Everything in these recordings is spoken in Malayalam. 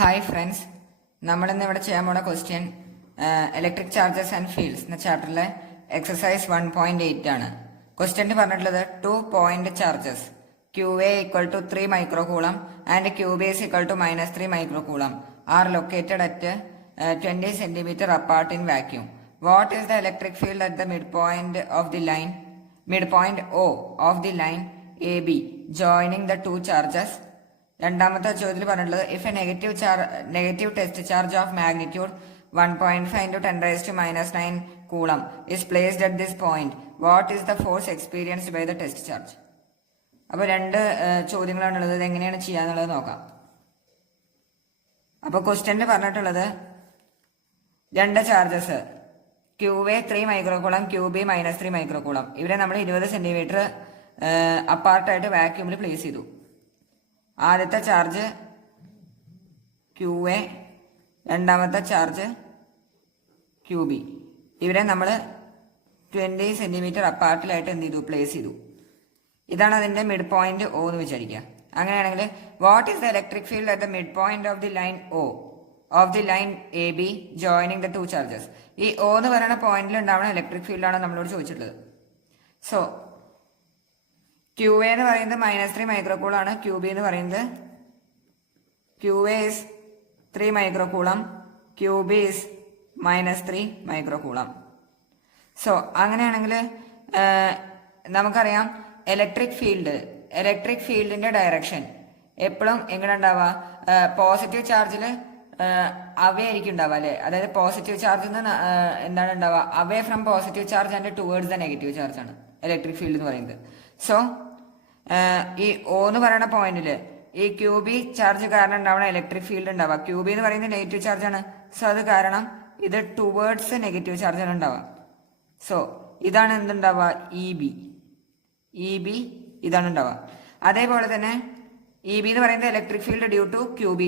ഹായ് ഫ്രണ്ട്സ്, നമ്മളിന്ന് ഇവിടെ ചെയ്യാൻ പോണ question electric charges and fields എന്ന ചാപ്റ്ററിലെ എക്സസൈസ് 1.8 ആണ്. ക്വസ്റ്റ്യൻ പറഞ്ഞിട്ടുള്ളത് 2 point charges QA equal to 3 microcoulomb and QB is equal to -3 microcoulomb are located at 20 centimeter apart in vacuum. What is the electric field at the midpoint O of the line AB joining the two charges? രണ്ടാമത്തെ ചോദ്യത്തിൽ പറഞ്ഞിട്ടുള്ളത് if A negative test charge of magnitude 1.5 into 10⁻⁻⁹ coulomb is placed at this point, what is the force experienced by the test charge? അപ്പോൾ രണ്ട് ചോദ്യങ്ങളാണുള്ളത്. ഇത് എങ്ങനെയാണ് ചെയ്യാന്നുള്ളത് നോക്കാം. അപ്പോൾ ക്വസ്റ്റ്യനിൽ പറഞ്ഞിട്ടുള്ളത് രണ്ട് ചാർജസ് QA 3 മൈക്രോകൂളം QB -3 മൈക്രോകൂളം ഇവരെ നമ്മൾ 20 സെന്റിമീറ്റർ അപ്പാർട്ടായിട്ട് വാക്യൂമിൽ പ്ലേസ് ചെയ്തു. ആദ്യത്തെ ചാർജ് QA, രണ്ടാമത്തെ ചാർജ് QB. ഇവരെ നമ്മൾ 20 സെന്റിമീറ്റർ അപ്പാർട്ടിലായിട്ട് എന്ത് ചെയ്തു, പ്ലേസ് ചെയ്തു. ഇതാണ് അതിന്റെ മിഡ് പോയിന്റ് O എന്ന് വിചാരിക്കുക. അങ്ങനെയാണെങ്കിൽ what is the electric field at the mid point of the line O of the line AB joining the two charges? ഈ O എന്ന് പറയുന്ന പോയിന്റിൽ ഉണ്ടാവുന്ന ഇലക്ട്രിക് ഫീൽഡാണ് നമ്മളോട് ചോദിച്ചിട്ടുള്ളത്. സോ QA എന്ന് പറയുന്നത് -3 മൈക്രോകൂളം ആണ്. QB എന്ന് പറയുന്നത് QA is 3 microcoulomb, QB is -3 microcoulomb. So അങ്ങനെയാണെങ്കിൽ നമുക്കറിയാം ഇലക്ട്രിക് ഫീൽഡിന്റെ ഡയറക്ഷൻ എപ്പോഴും എങ്ങനെ ഉണ്ടാവുക, പോസിറ്റീവ് ചാർജിൽ അവേ ആയിരിക്കും ഉണ്ടാവുക അല്ലെ. അതായത് പോസിറ്റീവ് ചാർജിൽ നിന്ന് എന്താണ് ഉണ്ടാവുക, away from positive charge and towards the negative charge ആണ് ഇലക്ട്രിക് ഫീൽഡ് എന്ന് പറയുന്നത്. സോ ഈ O എന്ന് പറയുന്ന പോയിന്റില് ഈ QB ചാർജ് കാരണം ഉണ്ടാവുന്ന ഇലക്ട്രിക് ഫീൽഡ് ഉണ്ടാവുക. QB എന്ന് പറയുന്നത് നെഗറ്റീവ് ചാർജ് ആണ്. സോ അത് കാരണം ഇത് ടുവേർഡ്സ് നെഗറ്റീവ് ചാർജ് ആണ് ഉണ്ടാവുക. സോ ഇതാണ് എന്തുണ്ടാവുക, EB ഇതാണ് ഉണ്ടാവുക. അതേപോലെ തന്നെ EB എന്ന് പറയുന്നത് electric field due to QB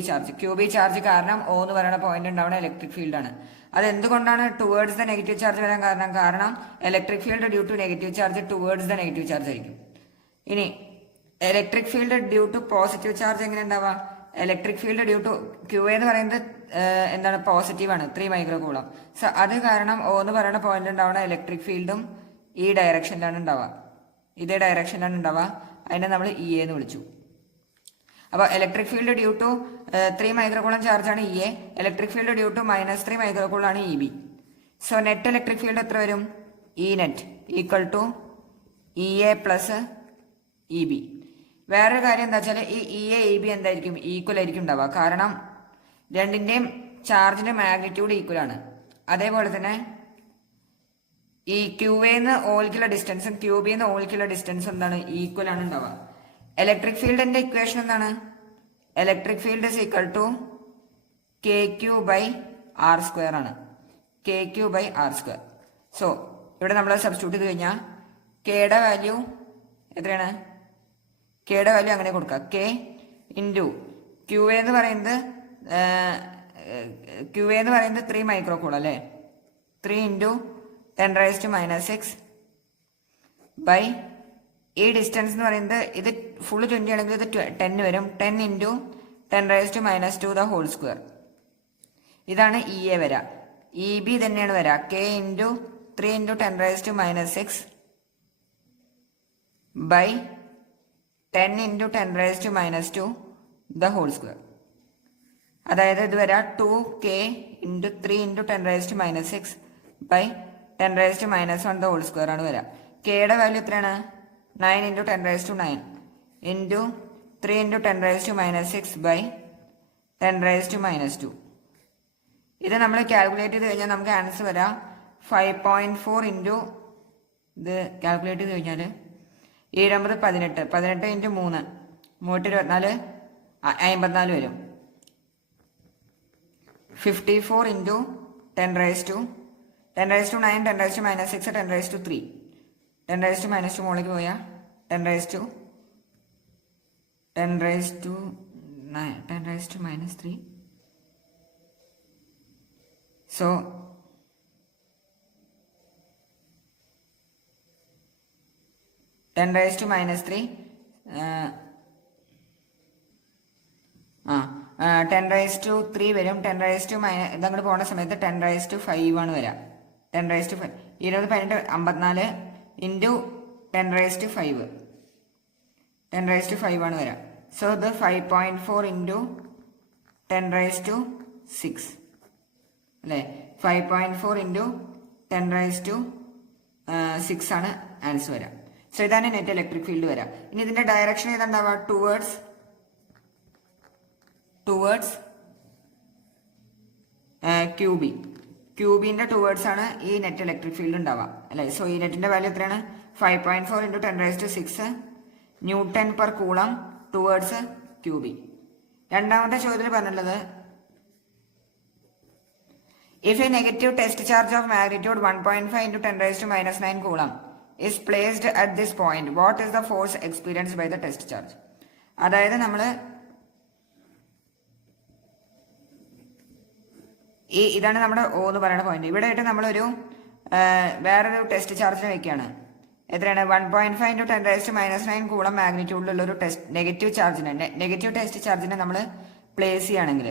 charge കാരണം O എന്ന് പറയുന്ന പോയിന്റ് ഉണ്ടാവുന്ന ഇലക്ട്രിക് ഫീൽഡ് ആണ്. അത് എന്തുകൊണ്ടാണ് ടുവേർഡ്സ് ദ നെഗറ്റീവ് ചാർജ് വരാൻ കാരണം electric field due to negative charge towards the negative charge ആയിരിക്കും. ഇനി electric field due to positive charge എങ്ങനെ ഉണ്ടാവുക, electric field due to QA എന്ന് പറയുന്നത് എന്താണ്, പോസിറ്റീവ് ആണ്, 3 മൈക്രോകൂളം. സോ അത് കാരണം O എന്ന് പറയുന്ന പോയിന്റ് ഉണ്ടാവുന്ന ഇലക്ട്രിക് ഫീൽഡും ഈ ഡയറക്ഷനിലാണ് ഉണ്ടാവുക, ഇതേ ഡയറക്ഷനിലാണ് ഉണ്ടാവുക. അതിനെ നമ്മൾ EA എന്ന് വിളിച്ചു. അപ്പോൾ electric field due to 3 microcoulomb charge ആണ് EA, electric field due to -3 microcoulomb ആണ് EB. So net electric field എത്ര വരും, E net equal to EA plus EB. വേറൊരു കാര്യം എന്താ വെച്ചാൽ ഈ EA EB എന്തായിരിക്കും, ഈക്വൽ ആയിരിക്കും ഉണ്ടാവുക. കാരണം രണ്ടിന്റെയും ചാർജിന്റെ മാഗ്നിറ്റ്യൂഡ് ഈക്വൽ ആണ്. അതേപോലെ തന്നെ ഈ QAന്ന് ഓൾക്കുള്ള ഡിസ്റ്റൻസും QBന്ന് ഓൾക്കുള്ള ഡിസ്റ്റൻസും എന്താണ്, ഈക്വൽ ആണ് ഉണ്ടാവുക. ഇലക്ട്രിക് ഫീൽഡിന്റെ ഇക്വേഷൻ എന്താണ്, electric field is equal to KQ/R² ആണ്, KQ/R². സോ ഇവിടെ നമ്മൾ സബ്സ്റ്റിറ്റ്യൂട്ട് ചെയ്ത് കഴിഞ്ഞാൽ കെയുടെ വാല്യൂ എത്രയാണ്, കെയുടെ വാല്യൂ അങ്ങനെ കൊടുക്കുക, K ഇൻറ്റു QA എന്ന് പറയുന്നത് 3 മൈക്രോകൂളം അല്ലേ, 3 ഇൻറ്റു 10⁻⁻⁶ ബൈ ഈ ഡിസ്റ്റൻസ് എന്ന് പറയുന്നത് ഇത് ഫുള്ള് 20 ആണെങ്കിൽ ഇത് 10 വരും, 10 ഇൻറ്റു 10⁻⁻² ദ ഹോൾ സ്ക്വയർ. ഇതാണ് EA വരാ. EB തന്നെയാണ് വരാ, K into 3 into 10⁻⁻⁶ by 10 into 10⁻⁻² the whole square. അതായത് ഇത് വരാ 2K into 3 into 10⁻⁻⁶ by 10⁻⁻⁻1 the whole square ആണ് വരാ. കെയുടെ വാല്യൂ എത്രയാണ്, 9 ഇൻറ്റു 10⁻⁹ ഇൻറ്റു 3 ഇൻറ്റു 10⁻⁻⁶ ബൈ 10⁻⁻². ഇത് നമ്മൾ കാൽക്കുലേറ്റ് ചെയ്ത് കഴിഞ്ഞാൽ നമുക്ക് ആൻസർ വരാം 5.4 ഇൻറ്റു ഇത് കാൽക്കുലേറ്റ് ചെയ്ത് കഴിഞ്ഞാൽ 7 18 18 ഇൻറ്റു 3 24 54 വരും. 54 ഇൻറ്റു 10⁻⁹ 10⁻⁹ 10⁻⁻⁶ 10⁻3 10⁻⁻⁻ മുകളിലേക്ക് പോയാൽ 10⁻⁻⁻3. സോ 10⁻⁻3 10⁻³ വരും. 10⁻⁻ ഇതങ്ങോട്ട് പോകുന്ന സമയത്ത് 10⁻5 ആണ് വരാം. 10⁻5 20 18 54 ഇൻറ്റു 10⁻5 10⁻5 ആണ് വരാം. സോ ഇത് 5.4 ഇൻറ്റു 10⁻6 അല്ലേ? 5.4 ഇൻറ്റു 10⁻6 ആണ് ആൻസർ വരാം. സോ ഇതാണ് നെറ്റ് ഇലക്ട്രിക് ഫീൽഡ് വരാം. ഇനി ഇതിന്റെ ഡയറക്ഷൻ ഏതാണ്ടാവുക? ടുവേർഡ്സ് ക്യൂബി. ക്യൂബിന്റെ ടുവേർഡ്സ് ആണ് ഈ നെറ്റ് ഇലക്ട്രിക് ഫീൽഡ് ഉണ്ടാവുക അല്ലെ? സോ ഈ നെറ്റിന്റെ വാല്യൂ എത്രയാണ്? 5.4 into 10⁻6 newton per coulomb towards QB. രണ്ടാമത്തെ ചോദ്യത്തിൽ പറഞ്ഞിട്ടുള്ളത് if a negative test charge of magnitude 1.5 into 10⁻⁻9 coulomb is placed at this point, what is the force experienced by the test charge? അതായത് നമ്മൾ ഇതാണ് നമ്മുടെ O എന്ന് പറയുന്ന പോയിന്റ്. ഇവിടെ ആയിട്ട് നമ്മളൊരു വേറൊരു ടെസ്റ്റ് ചാർജിന് വെക്കുകയാണ്. എത്രയാണ്? 1.5 into 10⁻⁻9 കൂളം മാഗ്നിറ്റ്യൂഡിലുള്ള ഒരു നെഗറ്റീവ് ടെസ്റ്റ് ചാർജിനെ നമ്മൾ പ്ലേസ് ചെയ്യുകയാണെങ്കിൽ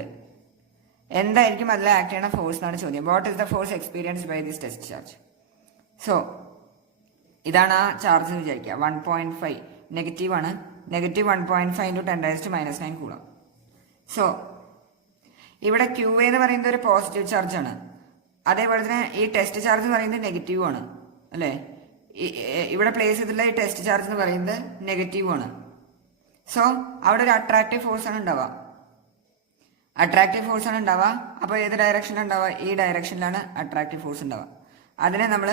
എന്തായിരിക്കും അതിൽ ആക്ട് ചെയ്യുന്ന ഫോഴ്സ് എന്നാണ് ചോദ്യം. What is the force experienced by this test charge? So ഇതാണ് ആ ചാർജ് എന്ന് വിചാരിക്കുക. 1.5 നെഗറ്റീവ് ആണ്. Negative 1.5 into 10⁻⁻9 coulomb. സോ ഇവിടെ ക്യൂ എന്ന് പറയുന്നത് ഒരു പോസിറ്റീവ് ചാർജ് ആണ്. അതേപോലെ തന്നെ ഈ ടെസ്റ്റ് ചാർജ് എന്ന് പറയുന്നത് നെഗറ്റീവ് ആണ് അല്ലേ? ഇവിടെ പ്ലേസ് ചെയ്തിട്ടുള്ള ഈ ടെസ്റ്റ് ചാർജ് എന്ന് പറയുന്നത് നെഗറ്റീവ് ആണ്. സോ അവിടെ ഒരു അട്രാക്റ്റീവ് ഫോഴ്സ് ആണ് ഉണ്ടാവുക. അപ്പോൾ ഏത് ഡയറക്ഷനിലാണ് ഉണ്ടാവുക? ഈ ഡയറക്ഷനിലാണ് അട്രാക്റ്റീവ് ഫോഴ്സ് ഉണ്ടാവുക. അതിനെ നമ്മൾ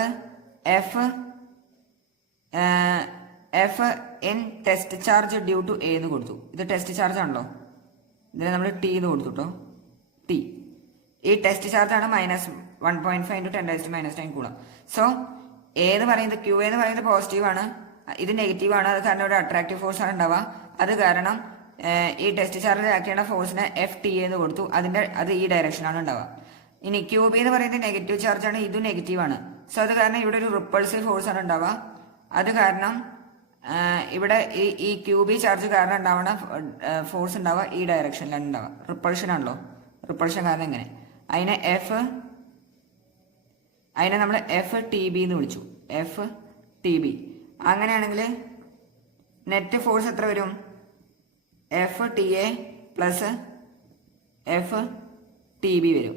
F in test charge due to A എന്ന് കൊടുത്തു. ഇത് ടെസ്റ്റ് ചാർജ് ആണല്ലോ, ഇതിനെ നമ്മൾ ടി എന്ന് കൊടുത്തു കേട്ടോ. ടി ഈ ടെസ്റ്റ് ചാർജ് ആണ് -1.5 into 10⁻⁻9 കൂളം. സോ എന്ന് പറയുന്നത് ക്യൂ എന്ന് പറയുന്നത് പോസിറ്റീവ് ആണ്, ഇത് നെഗറ്റീവ് ആണ്. അത് കാരണം ഒരു അട്രാക്റ്റീവ് ഫോഴ്സ് ആണ് ഉണ്ടാവുക. അത് കാരണം ഈ ടെസ്റ്റ് ചാർജ് ആക്ട് ചെയ്യുന്ന ഫോഴ്സിന് FT എന്ന് കൊടുത്തു. അത് ഈ ഡയറക്ഷനാണ് ഉണ്ടാവുക. ഇനി ക്യൂബി എന്ന് പറയുന്നത് നെഗറ്റീവ് ചാർജ് ആണ്, ഇതും നെഗറ്റീവ് ആണ്. സോ അത് കാരണം ഇവിടെ ഒരു റിപ്പൾസീവ് ഫോഴ്സ് ആണ് ഉണ്ടാവുക. അത് കാരണം ഇവിടെ ഈ ക്യൂബി ചാർജ് കാരണം ഉണ്ടാവുന്ന ഫോഴ്സ് ഉണ്ടാവുക ഈ ഡയറക്ഷനിലാണ് ഉണ്ടാവുക. റിപ്പൾഷൻ ആണല്ലോ, റിപ്പൾഷൻ കാരണം എങ്ങനെ? അതിനെ നമ്മൾ FTB എന്ന് വിളിച്ചു. FTB. അങ്ങനെയാണെങ്കിൽ നെറ്റ് ഫോഴ്സ് എത്ര വരും? FTA പ്ലസ് FTB വരും.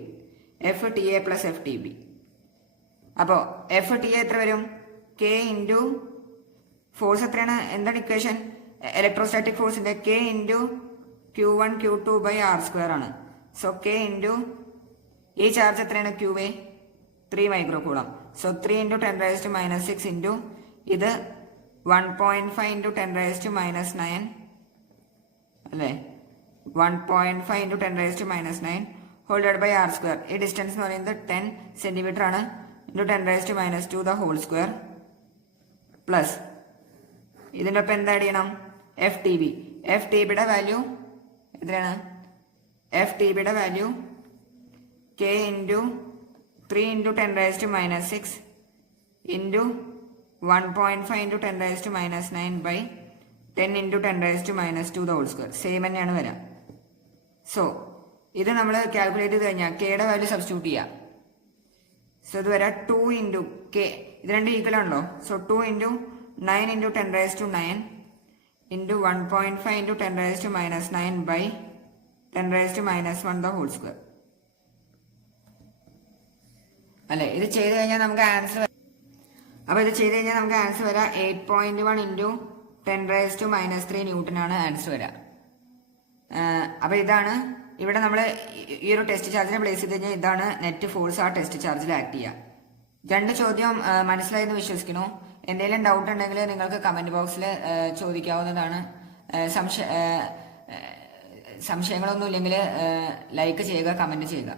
FTA plus FTB. അപ്പോൾ FTA എത്ര വരും? K ഇൻറ്റു ഫോഴ്സ് എത്രയാണ്? എന്താണ് ഇക്വേഷൻ? ഇലക്ട്രോസ്റ്റാറ്റിക് ഫോഴ്സിന്റെ K into Q1 Q2 by R² ആണ്. സോ K ഇൻറ്റു ഈ ചാർജ് എത്രയാണ്? QA 3 micro coulomb. So 3 into 10⁻⁻6 into ഇത് 1.5 ഇൻറ്റു 10⁻⁻9 അല്ലേ? 1.5 into 10⁻⁻9 whole divide by R². ഈ ഡിസ്റ്റൻസ് എന്ന് പറയുന്നത് 10 സെന്റിമീറ്റർ ആണ്. Into 10⁻⁻2 the whole square plus ഇതിൻ്റെ ഒപ്പം എന്താ ചെയ്യണം? FTBയുടെ വാല്യൂ എത്രയാണ്? FTBയുടെ value K into 3 into 10⁻⁻6 into 1.5 into 10⁻⁻9 by 10 into 10⁻⁻2 the whole square. Same തന്നെയാണ് വരാം. സോ ഇത് നമ്മൾ കാൽക്കുലേറ്റ് ചെയ്ത് കഴിഞ്ഞാൽ കെയുടെ വാല്യൂ സബ്സ്റ്റിറ്റ്യൂട്ട് ചെയ്യാം. സോ ഇത് വരാം 2 ഇൻറ്റു K. ഇത് രണ്ട് ഈക്വൽ ആണല്ലോ. So 2 into 9 into 10⁻9 into 1.5 into 10⁻⁻9 by 10⁻⁻1 the whole square അല്ലെ? ഇത് ചെയ്ത് കഴിഞ്ഞാൽ നമുക്ക് ആൻസർ വരാം 8.1 ഇൻറ്റു 10⁻⁻3 ന്യൂട്ടൺ ആണ് ആൻസർ വരാം. അപ്പൊ ഇതാണ് ഇവിടെ നമ്മൾ ഈ ഒരു ടെസ്റ്റ് ചാർജിനെ പ്ലേസ് ചെയ്ത് കഴിഞ്ഞാൽ ഇതാണ് നെറ്റ് ഫോഴ്സ് ആ ടെസ്റ്റ് ചാർജിൽ ആക്ട് ചെയ്യുക. രണ്ട് ചോദ്യം മനസ്സിലായെന്ന് വിശ്വസിക്കുന്നു. എന്തെങ്കിലും ഡൗട്ട് ഉണ്ടെങ്കിൽ നിങ്ങൾക്ക് കമന്റ് ബോക്സിൽ ചോദിക്കാവുന്നതാണ്. സംശയങ്ങളൊന്നും ഇല്ലെങ്കിൽ ലൈക്ക് ചെയ്യുക, കമന്റ് ചെയ്യുക.